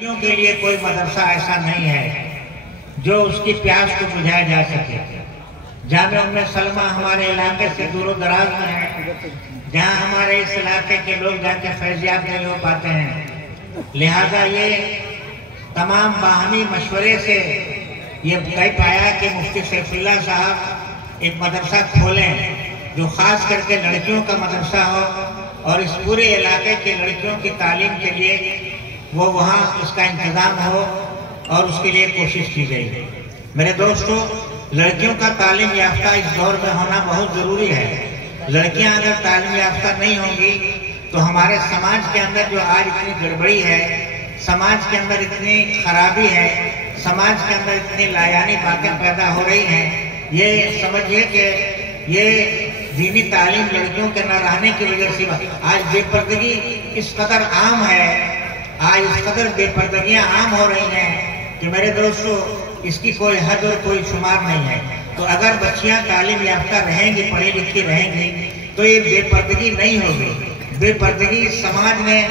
لڑکیوں کے لیے کوئی مدرسہ ایسا نہیں ہے جو اس کی پیاس کو بجھایا جا سکے۔ جامعہ ام سلمہ ہمارے علاقے سے دور و دراز میں ہے، جہاں ہمارے اس علاقے کے لوگ جا کے فیضیاب نہیں ہو پاتے ہیں، لہذا یہ تمام باہمی مشورے سے یہ طے پایا کہ مفتی سیف اللہ صاحب ایک مدرسہ کھولیں جو خاص کر کے لڑکیوں کا مدرسہ ہو اور اس پورے علاقے کے لڑکیوں کی تعلیم کے لیے وہ وہاں اس کا انتظام ہو اور اس کے لیے کوشش کی گئی۔ میرے دوستو، لڑکیوں کا تعلیم یافتہ اس دور میں ہونا بہت ضروری ہے۔ لڑکیاں اگر تعلیم یافتہ نہیں ہوں گی تو ہمارے سماج کے اندر جو آج اتنی گڑبڑی ہے، سماج کے اندر اتنی خرابی ہے، سماج کے اندر اتنی لایانی باتیں پیدا ہو رہی ہیں، یہ سمجھیے کہ یہ دینی تعلیم لڑکیوں کے نہ رہنے کی وجہ سے آج بے پردگی اس قدر عام ہے، آج اس قدر بے پردگیاں عام ہو رہی ہیں کہ میرے دوستو اس کی کوئی حد اور کوئی شمار نہیں ہے۔ تو اگر بچیاں تعلیم یافتہ رہیں گی، پڑھی لکھی رہیں گی تو یہ بے پردگی نہیں ہوگی۔ بے پردگی سماج میں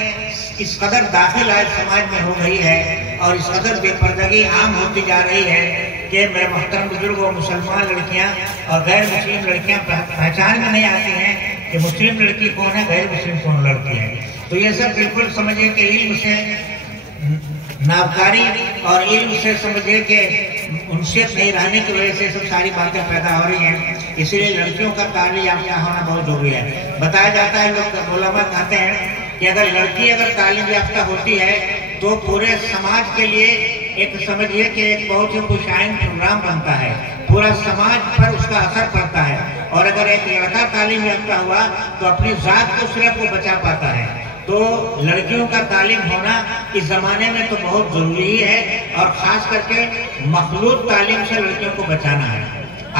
اس قدر داخل آج سماج میں ہو گئی ہے اور اس قدر بے پردگی عام ہوتی جا رہی ہے کہ میرے محترم بزرگوں، مسلمان لڑکیاں اور غیر مسلم لڑکیاں پہچان میں نہیں آتی ہیں کہ مسلم لڑکی کون ہے، غیر مسلم کون لڑکی ہے۔ تو یہ سب بالکل سمجھے کہ علم سے نابکاری اور علم سے سمجھے کہ انسیت نہیں رہنے کی وجہ سے سب ساری باتیں پیدا ہو رہی ہیں، اس لیے لڑکیوں کا تعلیم یافتہ ہونا بہت ضروری ہے۔ بتایا جاتا ہے، لوگ علماء کہتے ہیں کہ اگر لڑکی تعلیم یافتہ ہوتی ہے تو پورے سماج کے لیے ایک سمجھیے کہ ایک بہت ہی خوشائن پروگرام بنتا ہے، پورا سماج پر اس کا اثر پڑتا ہے، اور اگر ایک لڑکا تعلیم یافتہ ہوا تو اپنی ذات کو صرف وہ بچا پاتا ہے۔ تو لڑکیوں کا تعلیم ہونا اس زمانے میں تو بہت ضروری ہے، اور خاص کر کے مخلوط تعلیم سے لڑکیوں کو بچانا ہے۔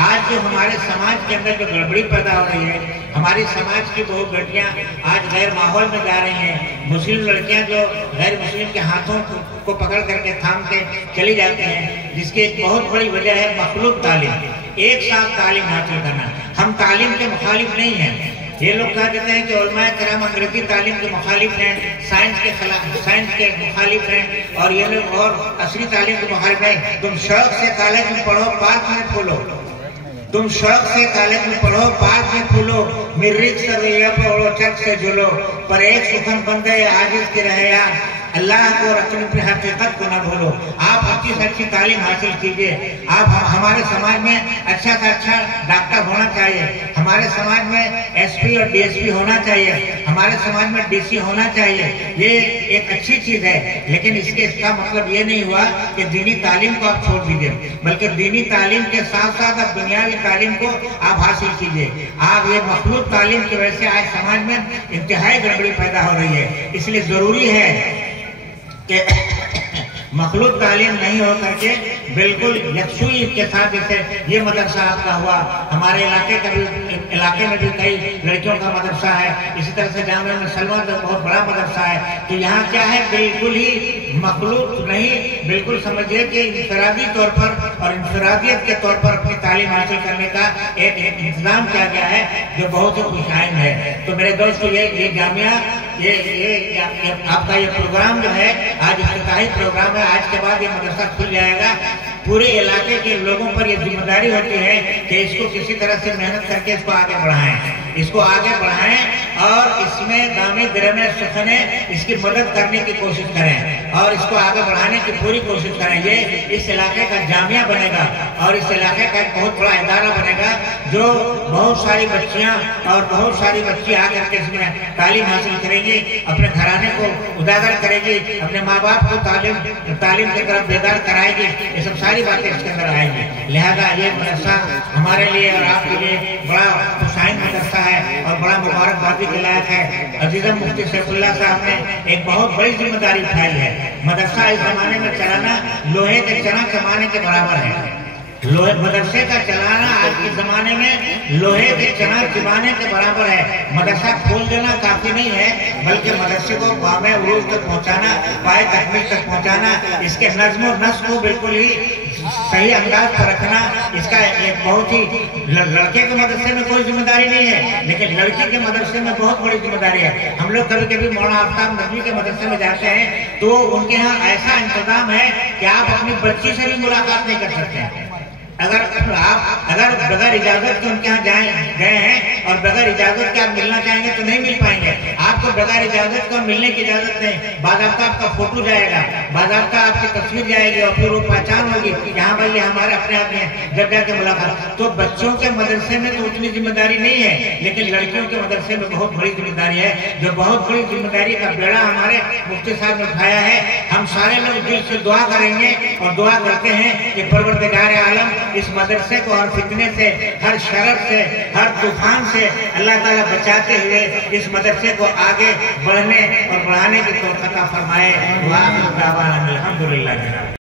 آج جو ہمارے سماج کے اندر جو گڑبڑی پیدا ہو رہی ہے، ہماری سماج کی بہت لڑکیاں آج غیر ماحول میں جا رہی ہیں، مسلم لڑکیاں جو غیر مسلم کے ہاتھوں کو پکڑ کر کے تھام کے چلی جاتی ہیں، جس کی ایک بہت بڑی وجہ ہے مخلوط تعلیم، ایک ساتھ تعلیم حاصل کرنا۔ ہم تعلیم کے مخالف نہیں ہیں۔ یہ لوگ کہہ دیتے ہیں کہ علماء کرام انگریزی تعلیم کے مخالف ہیں، سائنس کے مخالف ہیں، اور یہ لوگ اور عصری تعلیم کے مخالف ہیں۔ تم شوق سے کالج میں پڑھو، پارک میں پھولو، تم شوق سے کالج میں پڑھو، پارک میں پھولو، مریخ سے رویہ پڑھو، چک سے جھولو، پر ایک سخن بندے عاجز کی رہے یار، اللہ کو اور اپنی حقیقت کو نہ بھولو۔ آپ اچھی سے اچھی تعلیم حاصل کیجئے۔ آپ ہمارے سماج میں اچھا سے اچھا ڈاکٹر ہونا چاہیے، ہمارے سماج میں ایس پی اور ڈی ایس پی ہونا چاہیے، ہمارے سماج میں ڈی سی ہونا چاہیے۔ یہ ایک اچھی چیز ہے، لیکن اس کا مطلب یہ نہیں ہوا کہ دینی تعلیم کو آپ چھوڑ دیجئے، بلکہ دینی تعلیم کے ساتھ ساتھ آپ دنیاوی تعلیم کو آپ حاصل کیجئے۔ آپ یہ مخلوط تعلیم کی وجہ سے آج سماج میں انتہائی گڑبڑی پیدا ہو رہی ہے، اس لیے ضروری ہے کہ مخلوط تعلیم نہیں ہو کر کے بالکل یکسوئی کے ساتھ، جیسے یہ مدرسہ آپ کا ہوا، ہمارے علاقے میں بھی کئی لڑکیوں کا مدرسہ ہے، اسی طرح سے جامعہ ام سلمہ تو بہت بڑا مدرسہ ہے۔ تو یہاں کیا ہے، بالکل ہی مخلوط نہیں، بالکل سمجھیے کہ انفرادی طور پر اور انفرادیت کے طور پر اپنی تعلیم حاصل کرنے کا ایک انتظام کیا گیا ہے جو بہت ہی خوشائن ہے۔ تو میرے دوستو، یہ جامعہ، یہ آپ کا یہ پروگرام جو ہے آج افتتاحی پروگرام ہے، آج کے بعد یہ مدرسہ کھل جائے گا۔ پورے علاقے کے لوگوں پر یہ ذمہ داری ہوتی ہے کہ اس کو کسی طرح سے محنت کر کے اس کو آگے بڑھائیں، اس کو آگے بڑھائیں اور اس میں دامے درمے سخنے اس کی مدد کرنے کی کوشش کریں اور اس کو آگے بڑھانے کی پوری کوشش کریں۔ یہ اس علاقے کا جامعہ بنے گا اور اس علاقے کا ایک بہت بڑا ادارہ بنے گا جو بہت ساری بچیاں اور بہت ساری بچی آ کر کے اس میں تعلیم حاصل کریں گی، اپنے گھرانے کو اجاگر کرے گی، اپنے ماں باپ کو تعلیم کی طرف بیدار کرائے گی۔ یہ سب ساری باتیں اس کے اندر آئیں گی۔ لہذا یہ مدرسہ ہمارے لیے اور آپ کے لیے بڑا خوشائن مدرسہ ہے اور بڑا مبارکبادی کے لائق ہے۔ عزیزم مفتی سیف اللہ صاحب نے ایک بہت بڑی ذمہ داری اٹھائی ہے۔ مدرسہ اس زمانے میں چلانا لوہے کے چنا چبانے کے برابر ہے۔ مدرسے کا چلانا آج کے زمانے میں لوہے کے چنا چبانے کے برابر ہے۔ مدرسہ کھول دینا کافی نہیں ہے، بلکہ مدرسے کو قوام عروج تک پہنچانا، پائے تکمیل تک پہنچانا، اس کے نظم و نسق کو بالکل ہی صحیح انداز پر رکھنا اس کا ایک بہت ہی لڑکے کے مدرسے میں کوئی ذمہ داری نہیں ہے لیکن لڑکی کے مدرسے میں بہت بڑی ذمہ داری ہے. ہم لوگ کبھی کبھی مولانا آفتاب ندوی کے مدرسے میں جاتے ہیں تو ان کے ہاں ایسا انتظام ہے کہ آپ اپنی بچی سے بھی ملاقات نہیں کر سکتے ہیں. اگر بغیر اجازت کے ان کے ہاں گئے ہیں اور بغیر اجازت کے آپ ملنا چاہیں گے تو نہیں مل پائیں گے. آپ کو بغیر اجازت کو ملنے کی اجازت نہیں. باضابطہ آپ کا فوٹو جائے گا, باضابطہ آپ کی تصویر جائے گی اور پھر وہ پہچان ہوگی یہاں پر یہ ہمارے اپنے آپ میں جب جا کے ملاقات. تو بچوں کے مدرسے میں تو اتنی ذمہ داری نہیں ہے لیکن لڑکیوں کے مدرسے میں بہت بڑی ذمہ داری ہے. جو بہت بڑی ذمہ داری کا بیڑا ہمارے مفتی صاحب نے اٹھایا ہے. ہم سارے لوگ دل سے دعا کریں گے اور دعا کرتے ہیں کہ پروردگار عالم اس مدرسے کو ہر فتنے سے, ہر شرر سے, ہر طوفان سے اللہ تعالیٰ بچاتے ہوئے اس مدرسے کو آگے بڑھنے اور بڑھانے کی توفیق عطا فرمائے. وآخر دعوانا الحمدللہ.